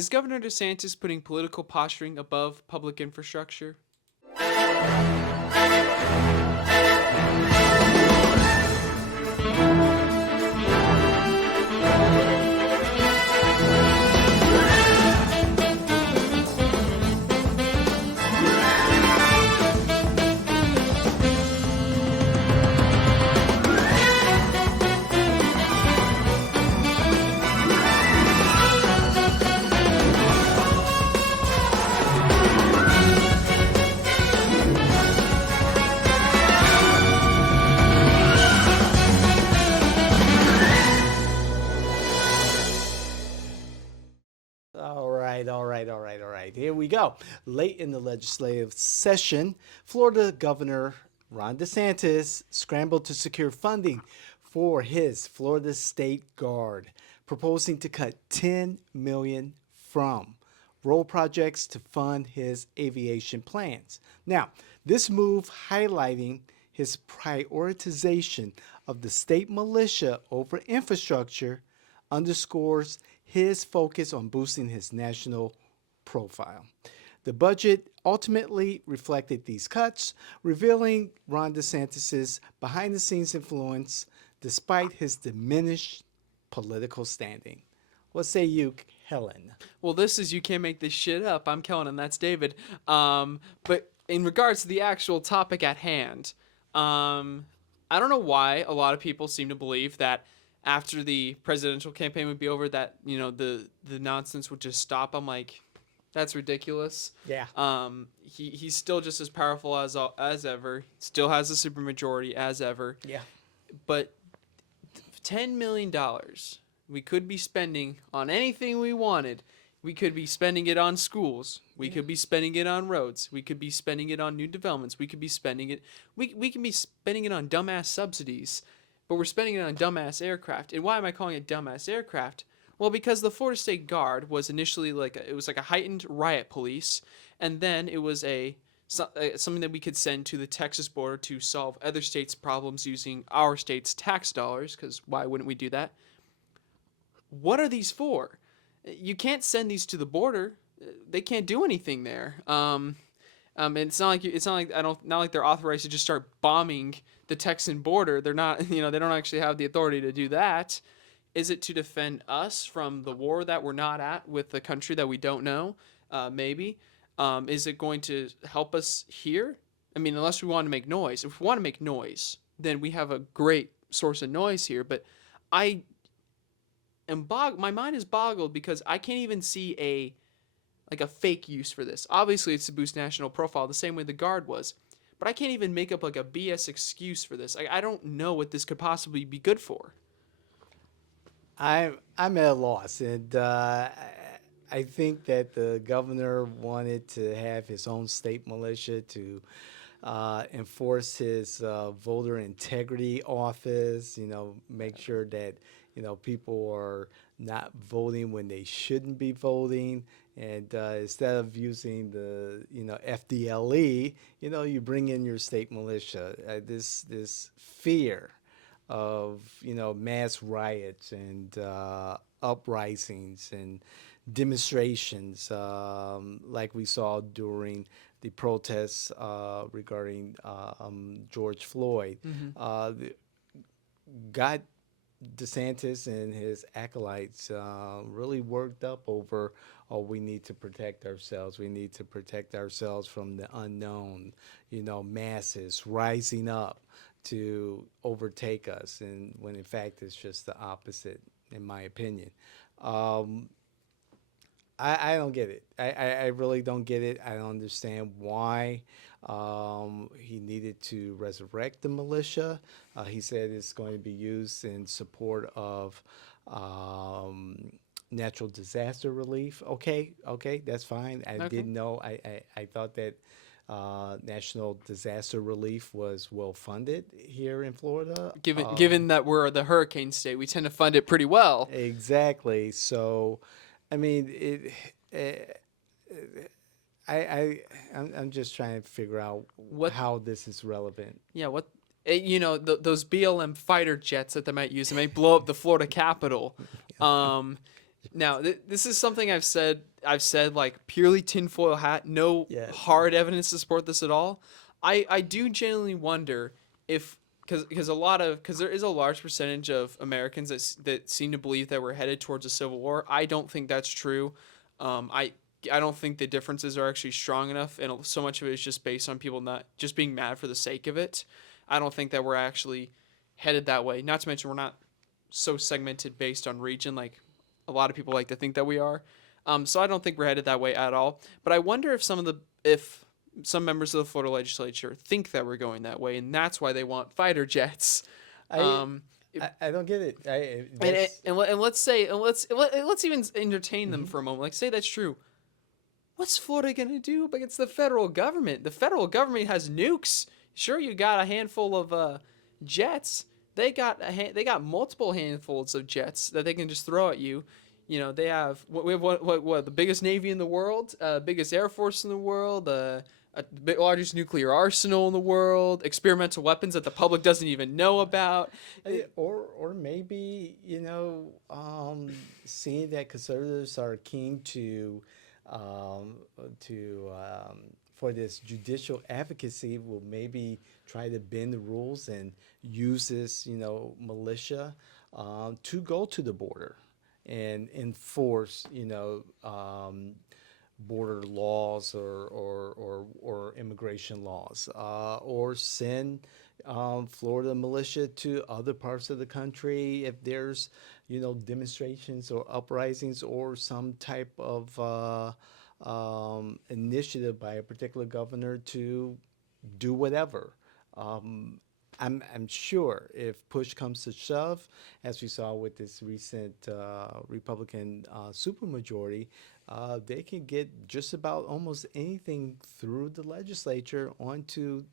Is Governor DeSantis putting political posturing above public infrastructure? All right. Here we go. Late in the legislative session, Florida Governor Ron DeSantis scrambled to secure funding for his Florida State Guard, proposing to cut $10 million from road projects to fund his aviation plans. Now, this move highlighting his prioritization of the state militia over infrastructure underscores his focus on boosting his national profile. The budget ultimately reflected these cuts, revealing Ron DeSantis' behind-the-scenes influence despite his diminished political standing. What say you, Helen? Well, this is You Can't Make This Shit Up. I'm Kellen, and that's David. But in regards to the actual topic at hand, I don't know why a lot of people seem to believe that after the presidential campaign would be over, that the nonsense would just stop. I'm like, that's ridiculous. Yeah. He's still just as powerful as ever. Still has a supermajority as ever. Yeah. But $10 million we could be spending on anything we wanted. We could be spending it on schools. We could be spending it on roads. We could be spending it on new developments. We could be spending it. We can be spending it on dumbass subsidies, but we're spending it on dumbass aircraft. And why am I calling it dumbass aircraft? Well, because the Florida State Guard was initially like a heightened riot police, and then it was something that we could send to the Texas border to solve other states' problems using our state's tax dollars. Because why wouldn't we do that? What are these for? You can't send these to the border. They can't do anything there. And it's not like they're authorized to just start bombing the Texan border. They're not. They don't actually have the authority to do that. Is it to defend us from the war that we're not at with the country that we don't know? Maybe. Is it going to help us here? I mean, unless we want to make noise. If we want to make noise, then we have a great source of noise here. But my mind is boggled because I can't even see a fake use for this. Obviously, it's to boost national profile the same way the Guard was. But I can't even make up like a BS excuse for this. I don't know what this could possibly be good for. I'm at a loss, and I think that the governor wanted to have his own state militia to enforce his voter integrity office. Make sure that people are not voting when they shouldn't be voting, and instead of using the FDLE, you bring in your state militia. This fear of mass riots and uprisings and demonstrations like we saw during the protests regarding George Floyd. Got DeSantis and his acolytes really worked up over, we need to protect ourselves. We need to protect ourselves from the unknown, masses rising up to overtake us, and when in fact it's just the opposite, in my opinion. I don't get it. I really don't get it. I don't understand why he needed to resurrect the militia. He said it's going to be used in support of natural disaster relief. Okay, that's fine. I didn't know. I thought that national disaster relief was well funded here in Florida. Given that we're the hurricane state, we tend to fund it pretty well. Exactly. So, I mean, I'm just trying to figure out how this is relevant. Yeah, those BLM fighter jets that they might use, they may blow up the Florida Capitol. Now, this is something I've said. I've said like purely tinfoil hat, no Yes. hard evidence to support this at all. I do genuinely wonder if because there is a large percentage of Americans that seem to believe that we're headed towards a civil war. I don't think that's true. I don't think the differences are actually strong enough, and so much of it is just based on people not just being mad for the sake of it. I don't think that we're actually headed that way. Not to mention we're not so segmented based on region like a lot of people like to think that we are. So I don't think we're headed that way at all. But I wonder if some members of the Florida legislature think that we're going that way, and that's why they want fighter jets. I Um, I don't get it. and let's even entertain them Mhm. for a moment. Like, say that's true. What's Florida gonna do against the federal government? The federal government has nukes. Sure, you got a handful of jets. They got multiple handfuls of jets that they can just throw at you. They have we have what the biggest navy in the world, biggest air force in the world, largest nuclear arsenal in the world, experimental weapons that the public doesn't even know about. Or maybe seeing that conservatives are keen um, for this judicial advocacy will maybe try to bend the rules and use this militia to go to the border and enforce border laws or immigration laws, or send Florida militia to other parts of the country if there's demonstrations or uprisings or some type of initiative by a particular governor to do whatever. Um, I'm sure if push comes to shove, as we saw with this recent Republican supermajority, they can get just about almost anything through the legislature onto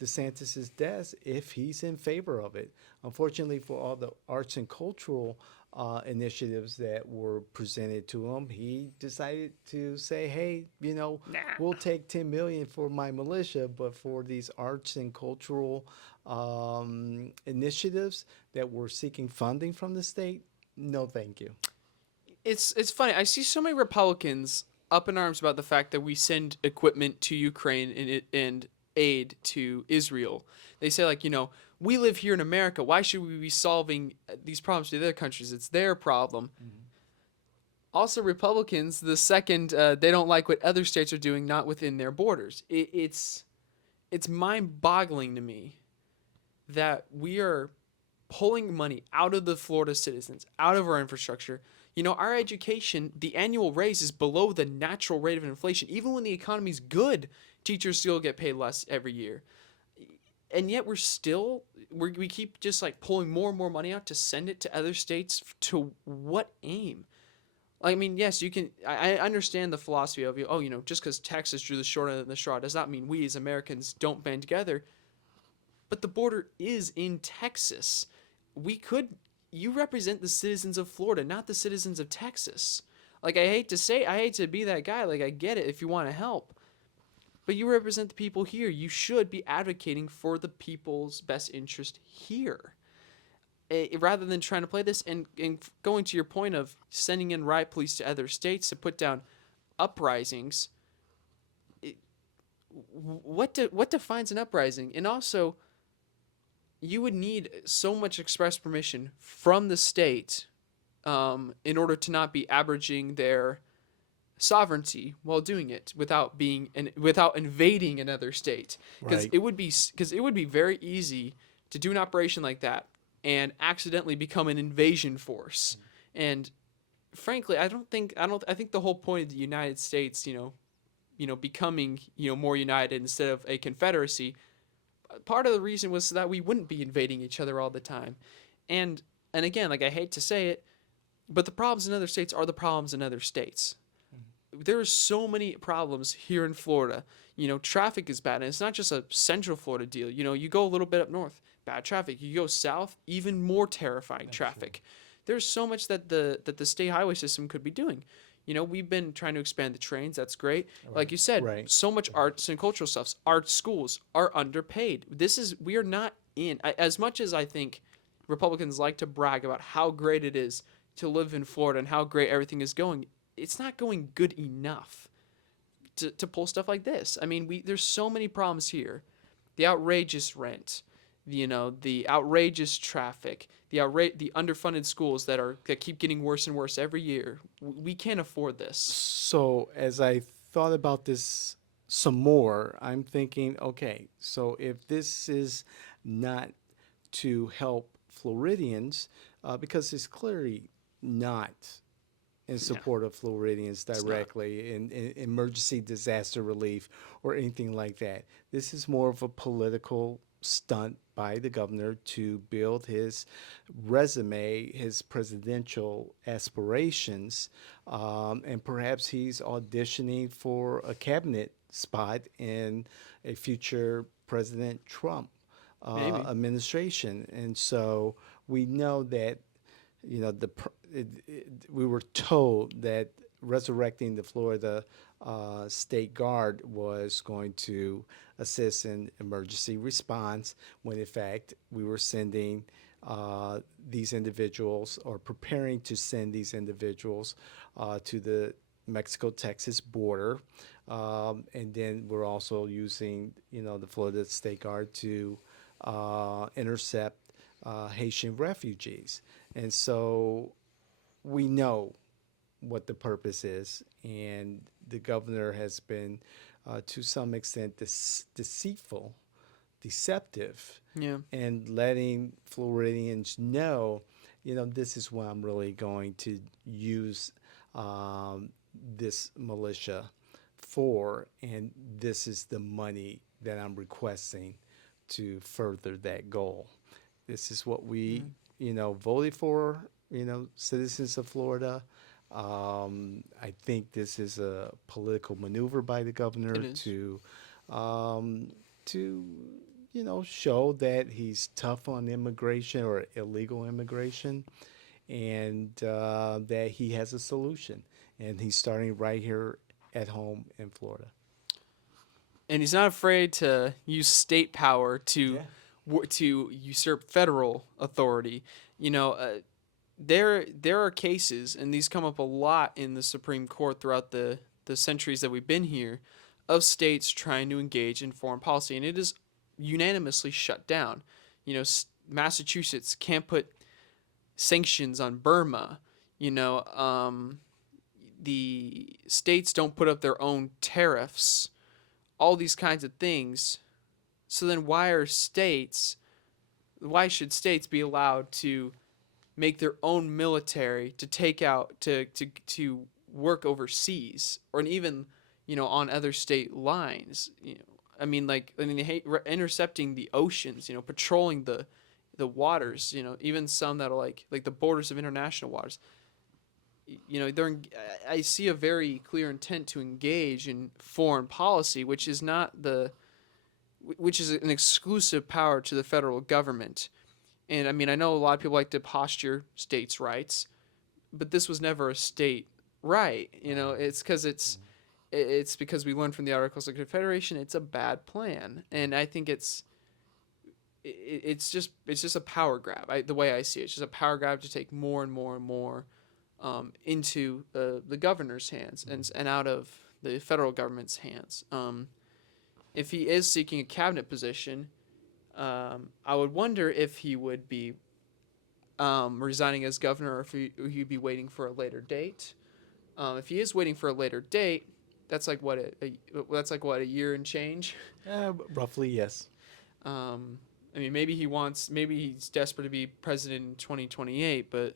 DeSantis's desk if he's in favor of it. Unfortunately, for all the arts and cultural initiatives that were presented to him, he decided to say, "Hey, we'll take 10 million for my militia, but for these arts and cultural initiatives that were seeking funding from the state, no, thank you." It's funny. I see so many Republicans up in arms about the fact that we send equipment to Ukraine and aid to Israel. They say like, we live here in America. Why should we be solving these problems to other countries? It's their problem. Also, Republicans, the second they don't like what other states are doing, not within their borders. It's mind-boggling to me that we are pulling money out of the Florida citizens, out of our infrastructure. Our education, the annual raise is below the natural rate of inflation. Even when the economy's good, teachers still get paid less every year. And yet we keep just like pulling more and more money out to send it to other states to what aim? I mean, yes, you can. I understand the philosophy of just because Texas drew the short end of the straw does not mean we as Americans don't band together. But the border is in Texas. You represent the citizens of Florida, not the citizens of Texas. Like, I hate to be that guy. Like, I get it if you want to help. But you represent the people here. You should be advocating for the people's best interest here. Rather than trying to play this and going to your point of sending in riot police to other states to put down uprisings. What defines an uprising? And also, you would need so much express permission from the state in order to not be averaging their sovereignty while doing it without invading another state. Because Right. it would be very easy to do an operation like that and accidentally become an invasion force. And frankly, I think the whole point of the United States, becoming more united instead of a confederacy, part of the reason was so that we wouldn't be invading each other all the time. And again, like, I hate to say it, but the problems in other states are the problems in other states. There are so many problems here in Florida. Traffic is bad, and it's not just a Central Florida deal. You go a little bit up north, bad traffic. You go south, even more terrifying traffic. There's so much that the state highway system could be doing. We've been trying to expand the trains. That's great. Like you said, Right. so much arts and cultural stuff. Art schools are underpaid. We are not in, as much as I think Republicans like to brag about how great it is to live in Florida and how great everything is going, it's not going good enough to pull stuff like this. I mean, there's so many problems here. The outrageous rent, the outrageous traffic, the underfunded schools that keep getting worse and worse every year. We can't afford this. So as I thought about this some more, I'm thinking, okay, so if this is not to help Floridians, because it's clearly not in support of Floridians It's not. directly in emergency disaster relief or anything like that. This is more of a political stunt by the governor to build his resume, his presidential aspirations, and perhaps he's auditioning for a cabinet spot in a future President Trump Maybe. administration. And so we know that we were told that resurrecting the Florida State Guard was going to assist in emergency response, when in fact we were sending these individuals, or preparing to send these individuals to the Mexico-Texas border. And then we're also using, the Florida State Guard to intercept Haitian refugees. And so we know what the purpose is, and the governor has been, to some extent, deceitful, deceptive, and letting Floridians know, this is what I'm really going to use this militia for, and this is the money that I'm requesting to further that goal. This is what we, voted for, citizens of Florida. I think this is a political maneuver by the governor to show that he's tough on immigration or illegal immigration, and that he has a solution. And he's starting right here at home in Florida. And he's not afraid to use state power to usurp federal authority. There are cases, and these come up a lot in the Supreme Court throughout the centuries that we've been here, of states trying to engage in foreign policy, and it is unanimously shut down. Massachusetts can't put sanctions on Burma. The states don't put up their own tariffs. All these kinds of things. So then why should states be allowed to make their own military to take out to work overseas, or even on other state lines? They hate intercepting the oceans, patrolling the waters, even some that are like the borders of international waters. I see a very clear intent to engage in foreign policy, which is an exclusive power to the federal government. And I know a lot of people like to posture states' rights, but this was never a state right. It's because we learned from the Articles of Confederation it's a bad plan, and I think it's just a power grab. The way I see it, it's just a power grab to take more and more and more into the governor's hands and out of the federal government's hands. If he is seeking a cabinet position, I would wonder if he would be resigning as governor, or if he'd be waiting for a later date. If he is waiting for a later date, that's like a year and change. Roughly, yes. Maybe he's desperate to be president in 2028, but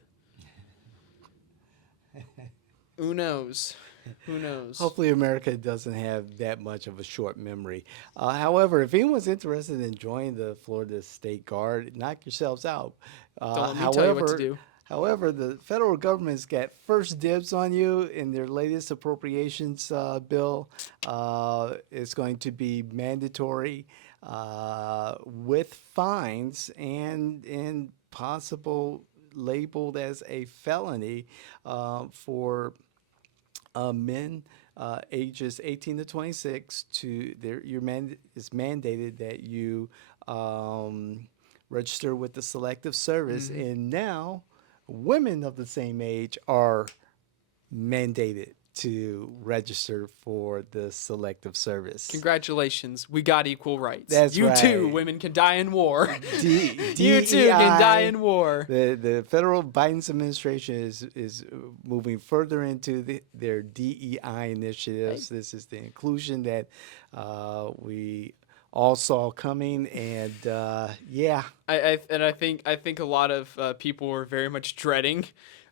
who knows? Who knows? Hopefully, America doesn't have that much of a short memory. However, if anyone's interested in joining the Florida State Guard, knock yourselves out. Don't let me tell you what to do. However, the federal government's got first dibs on you in their latest appropriations bill. It's going to be mandatory with fines and possible labeled as a felony for men ages 18 to 26. It's mandated that you register with the Selective Service, and now women of the same age are mandated to register for the selective service. Congratulations, we got equal rights. That's You too, right. women can die in war. D- You too can die DEI in war. The federal Biden's administration is moving further into their DEI initiatives. This is the inclusion that we all saw coming, and yeah, I think a lot of people were very much dreading.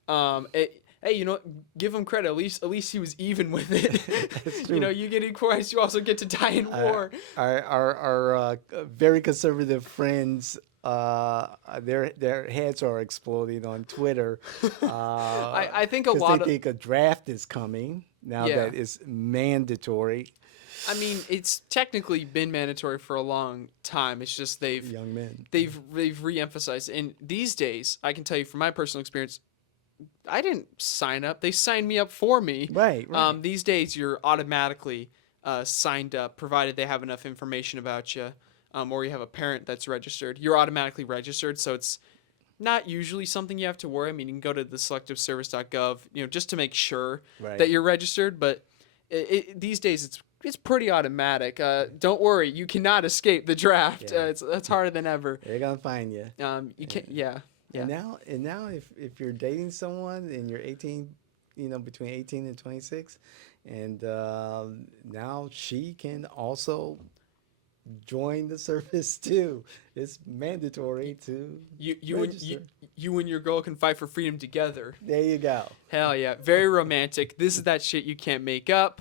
Hey, you know, what? Give him credit. At least he was even with it. That's You know, true. you get equal rights, you also get to die in war. Our very conservative friends. Their heads are exploding on Twitter. I think a 'Cause lot they of think a draft is coming now Yeah. that it's mandatory. I mean, it's technically been mandatory for a long time. It's just Young men. they've re-emphasized. And these days, I can tell you from my personal experience, I didn't sign up. They signed me up for me. Right, right. These days, you're automatically signed up, provided they have enough information about you, or you have a parent that's registered. You're automatically registered, so it's not usually something you have to worry. I mean, you can go to the selectiveservice.gov, just to make sure Right. that you're registered. But these days, it's pretty automatic. Don't worry, you cannot escape the draft. Yeah. That's harder than ever. They're gonna find you. You can't. Yeah. And Yeah. now, if you're dating someone and you're 18, between 18 and 26, and now she can also join the service too. It's mandatory to You register. you and your girl can fight for freedom together. There you go. Hell yeah, very romantic. This is that shit you can't make up.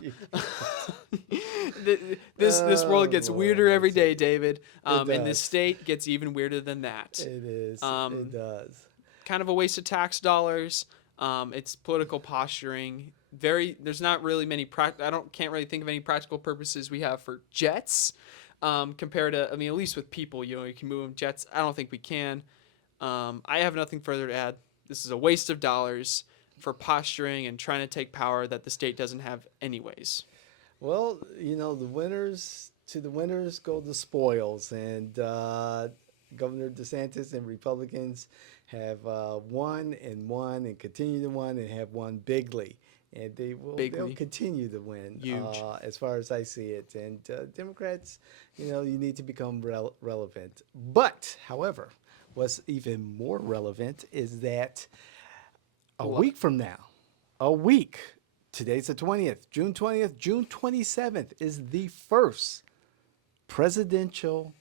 This world gets Oh, weirder Lord, every that's day, it. David. And this does. state gets even weirder than that. It is. Um, It does. Kind of a waste of tax dollars. It's political posturing. There's not really many can't really think of any practical purposes we have for jets. Compared to, I mean, at least with people, you can move them. Jets, I don't think we can. I have nothing further to add. This is a waste of dollars for posturing and trying to take power that the state doesn't have anyways. Well, the winners go the spoils, and Governor DeSantis and Republicans have won and continue to win and have won bigly, and they'll Bigly. continue to win. Huge. As far as I see it, and Democrats, you need to become relevant. But, however, what's even more relevant is that a week from now, today's the 20th, June 20th, June 27th is the first presidential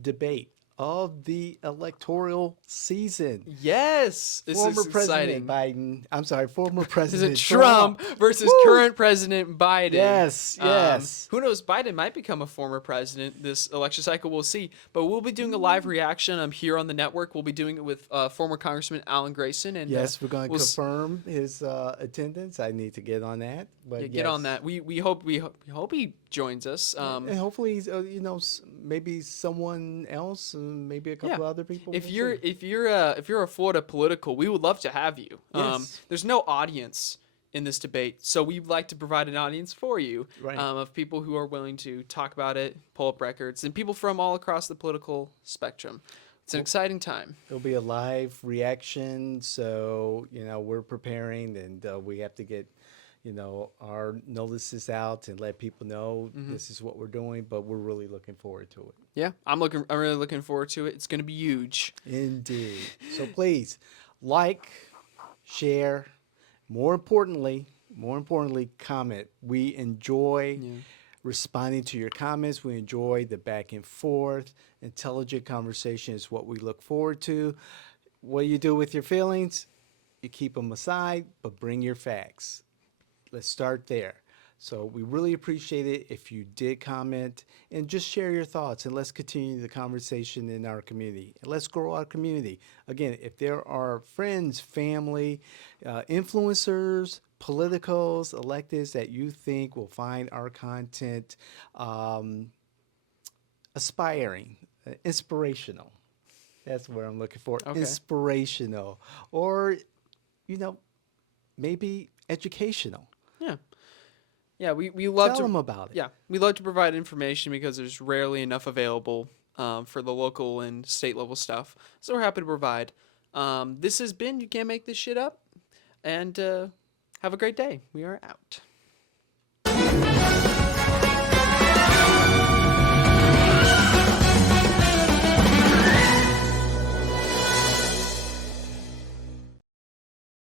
debate of the electoral season. Yes, this Former is President exciting. Biden, I'm sorry, former Is President it Trump versus Woo! current President Biden? Yes, yes. Who knows? Biden might become a former president this election cycle. We'll see. But we'll be doing a live reaction here on the network. We'll be doing it with former Congressman Alan Grayson. And Yes, we're going to we'll confirm his attendance. I need to get on that. But get on that. We hope he joins us. And hopefully, he's, maybe someone else, maybe a couple other people. If we'll you're see. a Florida political, we would love to have you. Yes. There's no audience in this debate, so we'd like to provide an audience for you, Right. of people who are willing to talk about it, pull up records, and people from all across the political spectrum. It's an exciting time. It'll be a live reaction, so we're preparing, and we have to get our notices out and let people know this is what we're doing. But we're really looking forward to it. Yeah, I'm really looking forward to it. It's going to be huge. Indeed. So please like, share, more importantly, comment. We enjoy responding to your comments. We enjoy the back and forth. Intelligent conversation is what we look forward to. What you do with your feelings, you keep them aside, but bring your facts. Let's start there. So we really appreciate it if you did comment and just share your thoughts, and let's continue the conversation in our community. And let's grow our community. Again, if there are friends, family, influencers, politicals, electeds that you think will find our content aspiring, inspirational. That's what I'm looking for. Okay. Inspirational. Or, maybe educational. Yeah, we love Tell to them about it. Yeah, we love to provide information because there's rarely enough available for the local and state level stuff. So we're happy to provide. This has been You Can't Make This Shit Up. And have a great day. We are out.